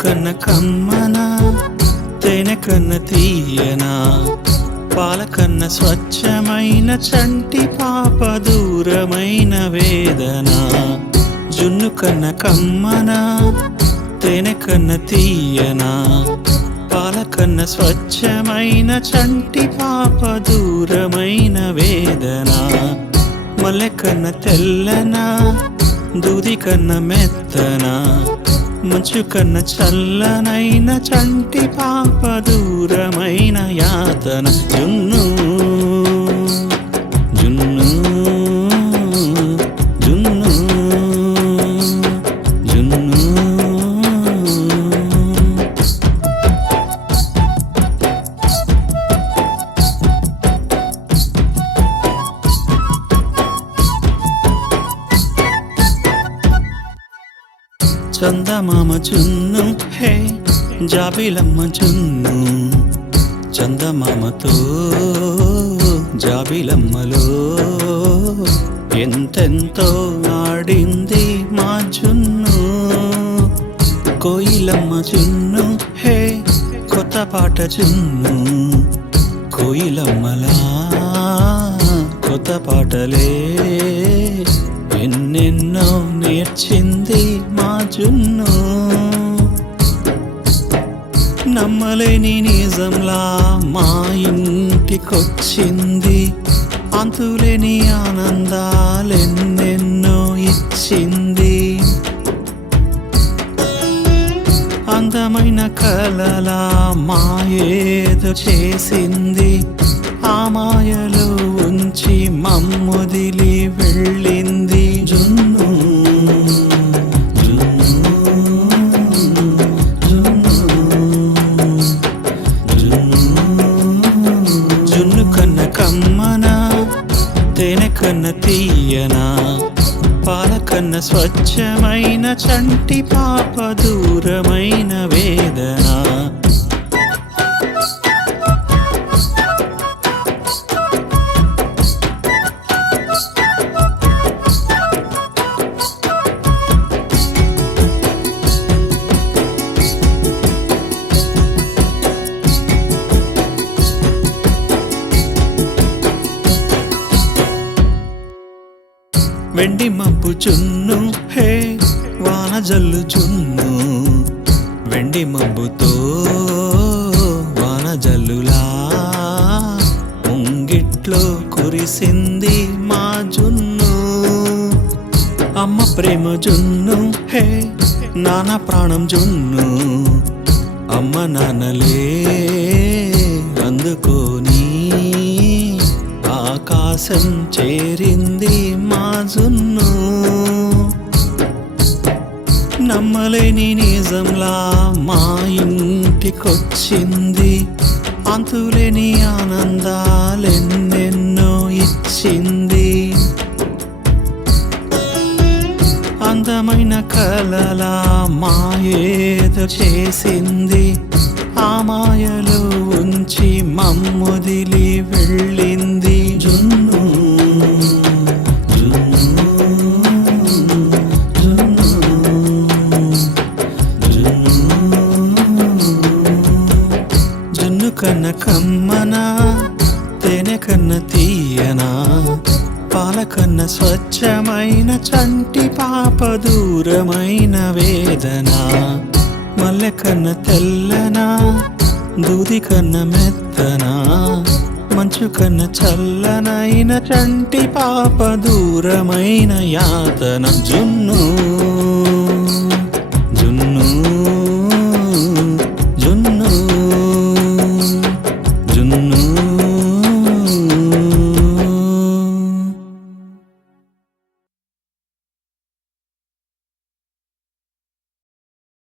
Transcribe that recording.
కన్న కమ్మనా, తేనె కన్న తీయనా, పాల కన్న స్వచ్ఛమైన చంటి పాప దూరమైన వేదన. జున్ను కన్న కమ్మనా, తేనె కన్న తీయనా, పాల కన్న స్వచ్ఛమైన చంటి పాప దూరమైన వేదన. మల్లె కన్న తెల్లనా, దూది కన్న మెత్తనా, మంచు కన్న చల్లనైన చంటి పాప దూరమైన యాతన. జున్ను జున్ను జున్ను జున్ను. చందమామ జున్ను హే, జాబిలమ్మ జున్ను. చందమామతో జాబిలమ్మలో ఎంతెంతో ఆడింది మా జున్ను. కోయిలమ్మ జున్ను హే, కొత్త పాట జున్ను. కోయిలమ్మలా కొత్త పాటలే ఎన్నెన్నో నేర్చింది మా జున్ను. నమ్మలేని నిజంలా మా ఇంటికొచ్చింది, అంతులేని ఆనందాలెన్నెన్నో ఇచ్చింది. అందమైన కలలా మాయేదో చేసింది, ఆ మాయలో ఉంచి మమ్ముదిలి వెళ్ళింది. జున్ను జున్ను కన్న కమ్మనా, తేనె కన్న తీయనా, పాల కన్న స్వచ్ఛమైన చంటి పాప దూరమైన వేదన. వెండి మబ్బు జున్ను హే, వాన జల్లు జున్ను. వెండి మబ్బుతో వాన జల్లులా ముంగిట్లో కురిసింది మా జున్ను. అమ్మ ప్రేమ జున్ను హే, నాన్న ప్రాణం జున్ను. అమ్మ నాన్నలే అందుకోని ఆకాశం చేరింది మా జున్ను. నమ్మలేని నిజంలా మా ఇంటికొచ్చింది, అంతులేని ఆనందాలెన్నెన్నో ఇచ్చింది. అందమైన కలలా మాయేదో చేసింది, ఆ మాయలో ఉంచి మమ్ముదిలి వెళ్ళింది. జున్ను జున్ను జున్ను జున్ను. జున్ను కన్న కమ్మనా, తేనె కన్న తీయనా, పాల కన్న స్వచ్ఛమైన చంటి పాప దూరమైన వేదన. మల్లె కన్న తెల్లనా, దూది కన్న మెత్తనా, మంచు కన్న చల్లనైన చంటి పాప దూరమైన యాతన. జున్ను